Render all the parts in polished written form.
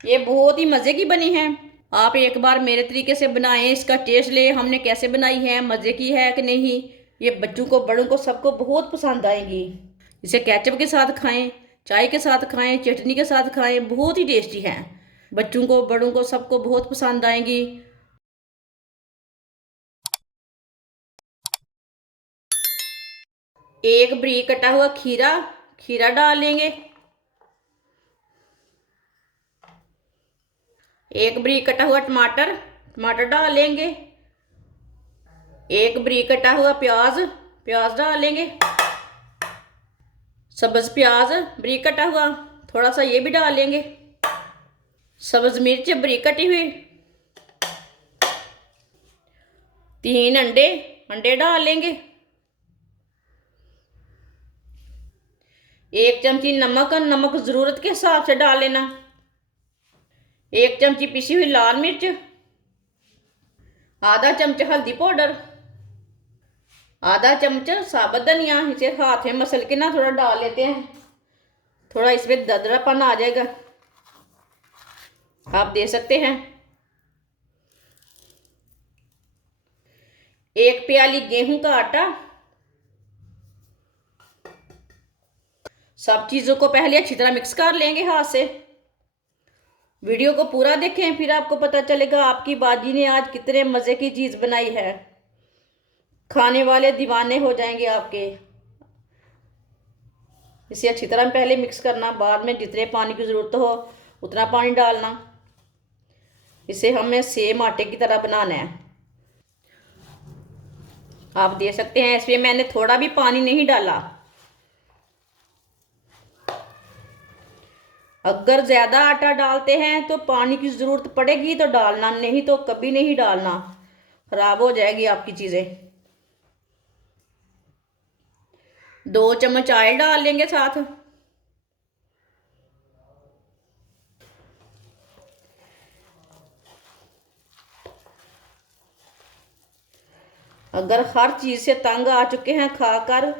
ये बहुत ही मज़े की बनी है। आप एक बार मेरे तरीके से बनाएं, इसका टेस्ट ले हमने कैसे बनाई है, मज़े की है कि नहीं। ये बच्चों को बड़ों को सबको बहुत पसंद आएगी। इसे केचप के साथ खाएं, चाय के साथ खाएं, चटनी के साथ खाएं, बहुत ही टेस्टी है। बच्चों को बड़ों को सबको बहुत पसंद आएंगी। एक बारीक कटा हुआ खीरा, खीरा डाल लेंगे। एक बारीक कटा हुआ टमाटर, टमाटर डाल लेंगे। एक बारीक कटा हुआ प्याज, प्याज डाल लेंगे। सब्ज प्याज बारीक कटा हुआ, थोड़ा सा ये भी डाल लेंगे। सब्ज मिर्च बारीक कटी हुई। 3 अंडे, अंडे डाल लेंगे। 1 चमची नमक, नमक ज़रूरत के हिसाब से डाल लेना। 1 चमची पिसी हुई लाल मिर्च। आधा चमच हल्दी पाउडर। आधा चमच साबुत धनिया, इसे हाथ में मसल के ना थोड़ा डाल लेते हैं, थोड़ा इसमें दरदरापन आ जाएगा। आप दे सकते हैं। 1 प्याली गेहूं का आटा। सब चीज़ों को पहले अच्छी तरह मिक्स कर लेंगे हाथ से। वीडियो को पूरा देखें, फिर आपको पता चलेगा आपकी बाजी ने आज कितने मज़े की चीज़ बनाई है। खाने वाले दीवाने हो जाएंगे आपके। इसे अच्छी तरह पहले मिक्स करना, बाद में जितने पानी की ज़रूरत हो उतना पानी डालना। इसे हमें सेम आटे की तरह बनाना है। आप दे सकते हैं, इसमें मैंने थोड़ा भी पानी नहीं डाला। अगर ज़्यादा आटा डालते हैं तो पानी की ज़रूरत पड़ेगी तो डालना, नहीं तो कभी नहीं डालना, खराब हो जाएगी आपकी चीज़ें। 2 चम्मच ऑयल डाल लेंगे साथ। अगर हर चीज़ से तंग आ चुके हैं खाकर,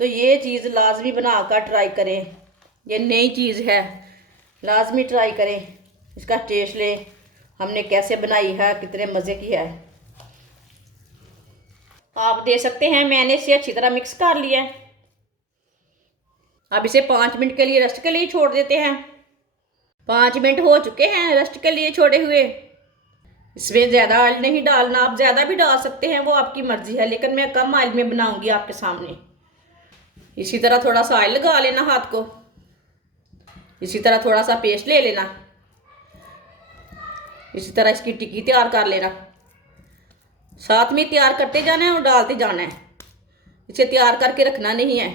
तो ये चीज़ लाजमी बनाकर ट्राई करें। ये नई चीज़ है, लाजमी ट्राई करें, इसका टेस्ट लें हमने कैसे बनाई है, कितने मज़े की है। आप दे सकते हैं, मैंने इसे अच्छी तरह मिक्स कर लिया है। अब इसे 5 मिनट के लिए रेस्ट के लिए छोड़ देते हैं। 5 मिनट हो चुके हैं रेस्ट के लिए छोड़े हुए। इसमें ज़्यादा ऑयल नहीं डालना, आप ज़्यादा भी डाल सकते हैं, वो आपकी मर्ज़ी है, लेकिन मैं कम ऑयल में बनाऊंगी आपके सामने। इसी तरह थोड़ा सा ऑयल लगा लेना हाथ को। इसी तरह थोड़ा सा पेस्ट ले लेना। इसी तरह इसकी टिक्की तैयार कर लेना। साथ में तैयार करते जाना है और डालते जाना है, इसे तैयार करके रखना नहीं है।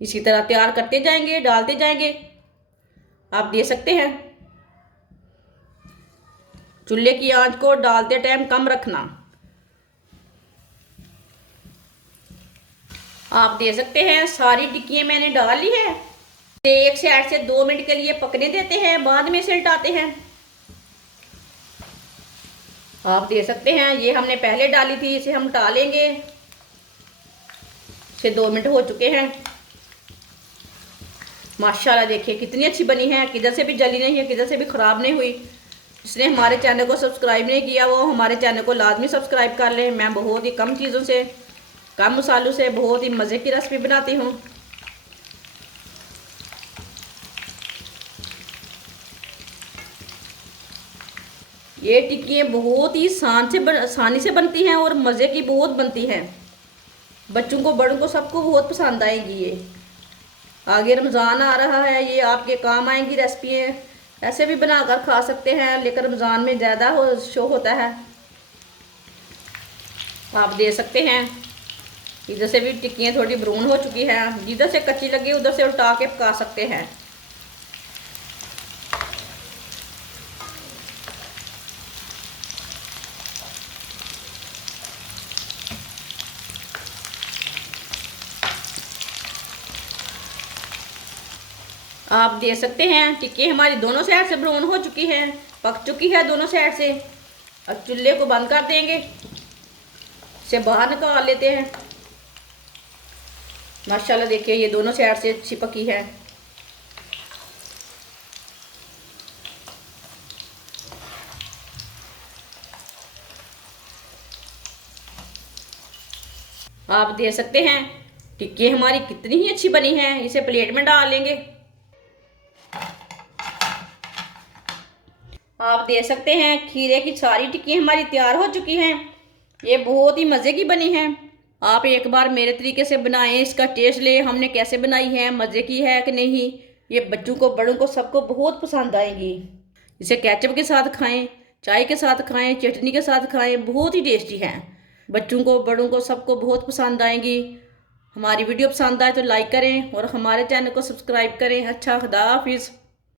इसी तरह तैयार करते जाएंगे, डालते जाएंगे। आप दे सकते हैं। चूल्हे की आंच को डालते टाइम कम रखना। आप दे सकते हैं। सारी टिक्कियाँ मैंने डाल ली है। एक साइड से 2 मिनट के लिए पकने देते हैं, बाद में इसे उल्टाते हैं। आप दे सकते हैं, ये हमने पहले डाली थी, इसे हम उल्टा लेंगे। इसे 2 मिनट हो चुके हैं। माशाल्लाह देखिए कितनी अच्छी बनी है, किधर से भी जली नहीं है, किधर से भी ख़राब नहीं हुई। जिसने हमारे चैनल को सब्सक्राइब नहीं किया वो हमारे चैनल को लाजमी सब्सक्राइब कर लें। मैं बहुत ही कम चीज़ों से, कम मसालों से बहुत ही मज़े की रेसिपी बनाती हूँ। ये टिक्कियाँ बहुत ही आसानी से बनती हैं और मज़े की बहुत बनती हैं। बच्चों को बड़ों को सबको बहुत पसंद आएगी। ये आगे रमज़ान आ रहा है, ये आपके काम आएंगी रेसिपियाँ। ऐसे भी बनाकर खा सकते हैं, लेकिन रमज़ान में ज़्यादा शो होता है। आप दे सकते हैं। इधर से भी टिक्कियाँ थोड़ी ब्राउन हो चुकी हैं, जिधर से कच्ची लगी उधर से उल्टा के पका सकते हैं। आप दे सकते हैं। टिक्की हमारी दोनों साइड से ब्राउन हो चुकी है, पक चुकी है दोनों साइड से। अब चूल्हे को बंद कर देंगे, इसे बाहर निकाल लेते हैं। माशाल्लाह देखिए ये दोनों साइड से अच्छी पकी है। आप देख सकते हैं टिक्की हमारी कितनी ही अच्छी बनी है। इसे प्लेट में डाल लेंगे। आप देख सकते हैं खीरे की सारी टिक्की हमारी तैयार हो चुकी हैं। ये बहुत ही मज़े की बनी है। आप एक बार मेरे तरीके से बनाएं, इसका टेस्ट ले हमने कैसे बनाई है, मज़े की है कि नहीं। ये बच्चों को बड़ों को सबको बहुत पसंद आएंगी। इसे केचप के साथ खाएं, चाय के साथ खाएं, चटनी के साथ खाएं, बहुत ही टेस्टी है। बच्चों को बड़ों को सबको बहुत पसंद आएंगी। हमारी वीडियो पसंद आए तो लाइक करें और हमारे चैनल को सब्सक्राइब करें। अच्छा, खुदा हाफिज़।